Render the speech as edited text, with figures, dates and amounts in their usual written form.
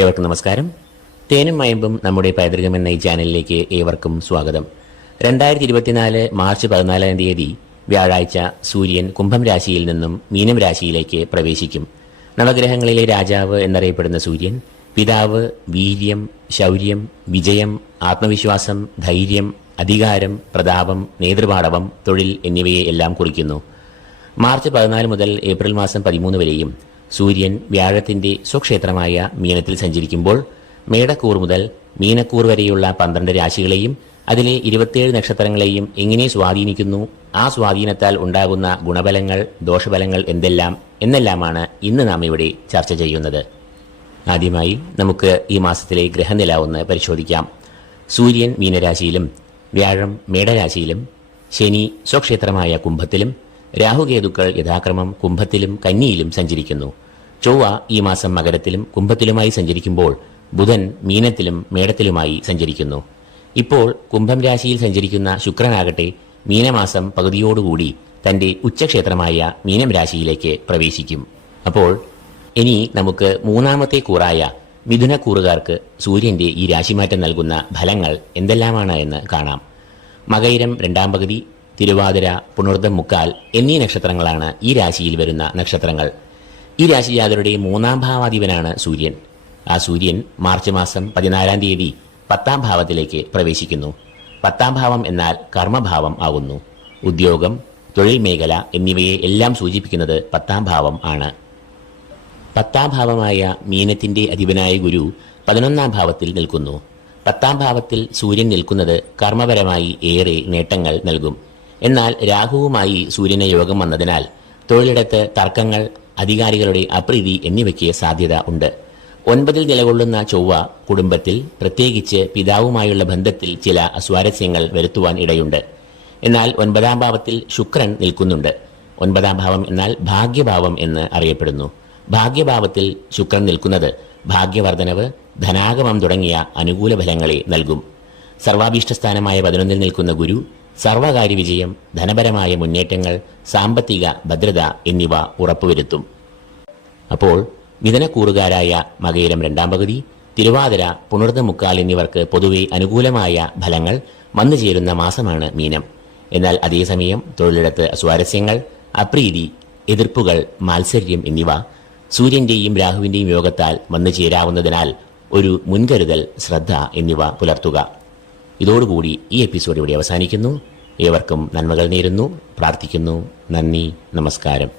ഏവർക്കും നമസ്കാരം. തേനും മയമ്പും നമ്മുടെ പൈതൃകം എന്ന ഈ ചാനലിലേക്ക് ഏവർക്കും സ്വാഗതം. 2024 മാർച്ച് 14 തീയതി വ്യാഴാഴ്ച സൂര്യൻ കുംഭം രാശിയിൽ നിന്നും മീനം രാശിയിലേക്ക് പ്രവേശിക്കും. നവഗ്രഹങ്ങളിലെ രാജാവ് എന്നറിയപ്പെടുന്ന സൂര്യൻ പിതാവ്, വീര്യം, ശൗര്യം, വിജയം, ആത്മവിശ്വാസം, ധൈര്യം, അധികാരം, പ്രതാപം, നേതൃപാടവം, തൊഴിൽ എന്നിവയെ എല്ലാം കുറിക്കുന്നു. മാർച്ച് 14 മുതൽ ഏപ്രിൽ മാസം 13 വരെയും സൂര്യൻ വ്യാഴത്തിന്റെ സ്വക്ഷേത്രമായ മീനത്തിൽ സഞ്ചരിക്കുമ്പോൾ മേടക്കൂർ മുതൽ മീനക്കൂർ വരെയുള്ള 12 രാശികളെയും അതിലെ 27 നക്ഷത്രങ്ങളെയും എങ്ങനെ സ്വാധീനിക്കുന്നു, ആ സ്വാധീനത്താൽ ഉണ്ടാകുന്ന ഗുണഫലങ്ങൾ, ദോഷഫലങ്ങൾ എന്നെല്ലാമാണ് ഇന്ന് നാം ഇവിടെ ചർച്ച ചെയ്യുന്നത്. ആദ്യമായി നമുക്ക് ഈ മാസത്തിലെ ഗ്രഹനില ഒന്ന് പരിശോധിക്കാം. സൂര്യൻ മീനരാശിയിലും വ്യാഴം മേടരാശിയിലും ശനി സ്വക്ഷേത്രമായ കുംഭത്തിലും രാഹുകേതുക്കൾ യഥാക്രമം കുംഭത്തിലും കന്നിയിലും സഞ്ചരിക്കുന്നു. ചൊവ്വ ഈ മാസം മകരത്തിലും കുംഭത്തിലുമായി സഞ്ചരിക്കുമ്പോൾ ബുധൻ മീനത്തിലും മേടത്തിലുമായി സഞ്ചരിക്കുന്നു. ഇപ്പോൾ കുംഭം രാശിയിൽ സഞ്ചരിക്കുന്ന ശുക്രനാകട്ടെ മീനമാസം പകുതിയോടുകൂടി തന്റെ ഉച്ചക്ഷേത്രമായ മീനം രാശിയിലേക്ക് പ്രവേശിക്കും. അപ്പോൾ ഇനി നമുക്ക് മൂന്നാമത്തെ കൂറായ മിഥുനക്കൂറുകാർക്ക് സൂര്യന്റെ ഈ രാശിമാറ്റം നൽകുന്ന ഫലങ്ങൾ എന്തെല്ലാമാണ് എന്ന് കാണാം. മകയിരം 2ാം പകുതി, തിരുവാതിര, പുണർദം മുക്കാൽ എന്നീ നക്ഷത്രങ്ങളാണ് ഈ രാശിയിൽ വരുന്ന നക്ഷത്രങ്ങൾ. ഈ രാശിജാതരുടെ 3ാം ഭാവാധിപനാണ് സൂര്യൻ. ആ സൂര്യൻ മാർച്ച് മാസം 14 തീയതി 10ാം ഭാവത്തിലേക്ക് പ്രവേശിക്കുന്നു. 10ാം ഭാവം എന്നാൽ കർമ്മഭാവം ആകുന്നു. ഉദ്യോഗം, തൊഴിൽ മേഖല എന്നിവയെ എല്ലാം സൂചിപ്പിക്കുന്നത് 10ാം ഭാവം ആണ്. 10ാം ഭാവമായ മീനത്തിന്റെ അധിപനായ ഗുരു 11ാം ഭാവത്തിൽ നിൽക്കുന്നു. 10ാം ഭാവത്തിൽ സൂര്യൻ നിൽക്കുന്നത് കർമ്മപരമായി ഏറെ നേട്ടങ്ങൾ നൽകും. എന്നാൽ രാഹുവുമായി സൂര്യന് യോഗം വന്നതിനാൽ തൊഴിലിടത്ത് തർക്കങ്ങൾ, അധികാരികളുടെ അപ്രീതി എന്നിവയ്ക്ക് സാധ്യത ഉണ്ട്. 9ൽ നിലകൊള്ളുന്ന ചൊവ്വ കുടുംബത്തിൽ, പ്രത്യേകിച്ച് പിതാവുമായുള്ള ബന്ധത്തിൽ ചില അസ്വാരസ്യങ്ങൾ വരുത്തുവാൻ ഇടയുണ്ട്. എന്നാൽ 9ാം ഭാവത്തിൽ ശുക്രൻ നിൽക്കുന്നുണ്ട്. 9ാം ഭാവം എന്നാൽ ഭാഗ്യഭാവം എന്ന് അറിയപ്പെടുന്നു. ഭാഗ്യഭാവത്തിൽ ശുക്രൻ നിൽക്കുന്നത് ഭാഗ്യവർദ്ധനവ്, ധനാഗമം തുടങ്ങിയ അനുകൂല ഫലങ്ങളെ നൽകും. സർവാഭീഷ്ടസ്ഥാനമായ 11ൽ നിൽക്കുന്ന ഗുരു സർവകാര്യ വിജയം, ധനപരമായ മുന്നേറ്റങ്ങൾ, സാമ്പത്തിക ഭദ്രത എന്നിവ ഉറപ്പുവരുത്തും. അപ്പോൾ മിഥുനക്കൂറുകാരായ മകയിരം 2ാം പകുതി, തിരുവാതിര, പുണർദം മുക്കാൽ എന്നിവർക്ക് പൊതുവെ അനുകൂലമായ ഫലങ്ങൾ വന്നു ചേരുന്ന മാസമാണ് മീനം. എന്നാൽ അതേസമയം തൊഴിലിടത്ത് അസ്വാരസ്യങ്ങൾ, അപ്രീതി, എതിർപ്പുകൾ, മാത്സര്യം എന്നിവ സൂര്യന്റെയും രാഹുവിന്റെയും യോഗത്താൽ വന്നു ചേരാവുന്നതിനാൽ ഒരു മുൻകരുതൽ, ശ്രദ്ധ എന്നിവ പുലർത്തുക. ഇതോടുകൂടി ഈ എപ്പിസോഡ് ഇവിടെ അവസാനിക്കുന്നു. ഏവർക്കും നന്മകൾ നേരുന്നു, പ്രാർത്ഥിക്കുന്നു. നന്ദി, നമസ്കാരം.